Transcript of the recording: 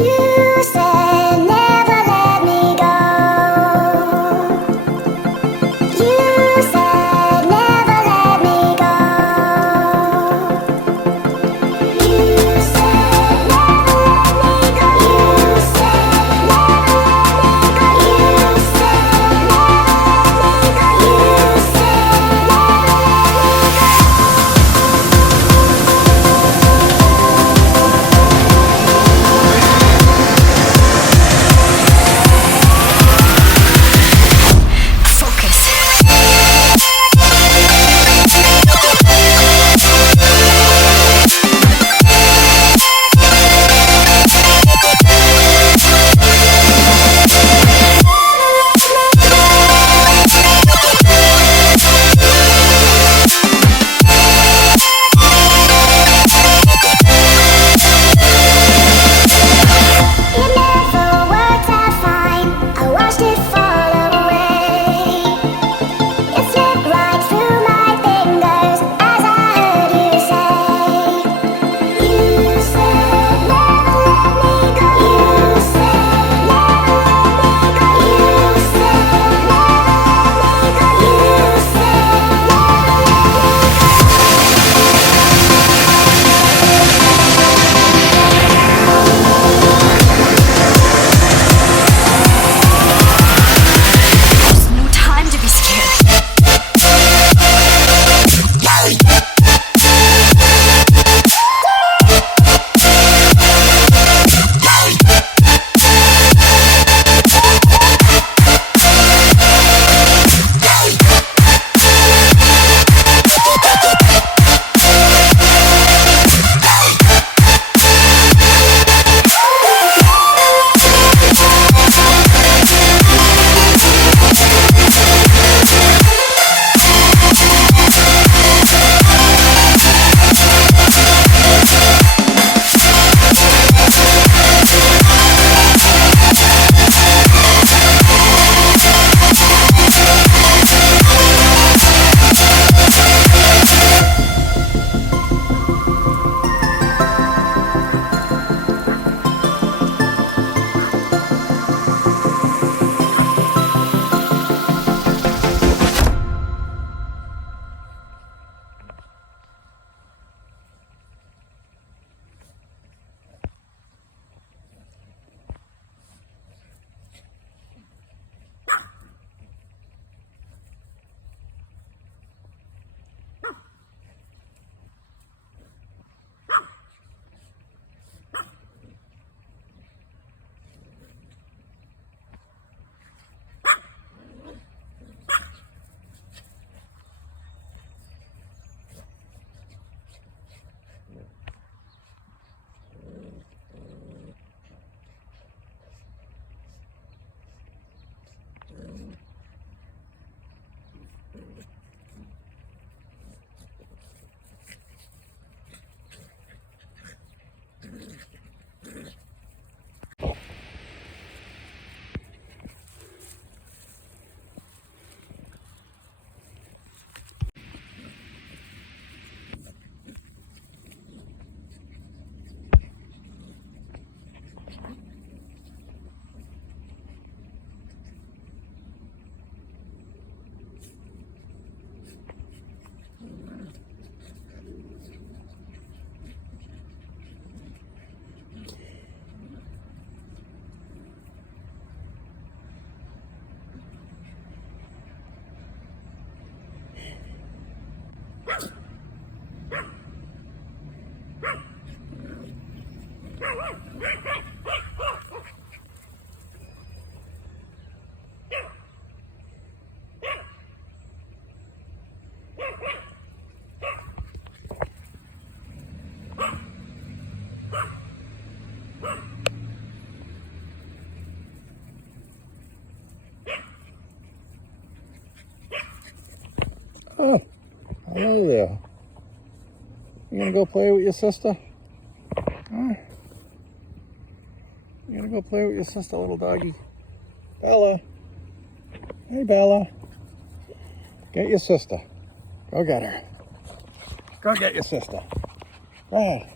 You said never let me go. You said never let me go. You said never let me go. You said never let me go. You said never let me go. You said never Oh, hello there. You gonna go play with your sister? Huh? You gonna go play with your sister, little doggy? Bella. Hey, Bella. Get your sister. Go get her. Go get your sister. Go ahead.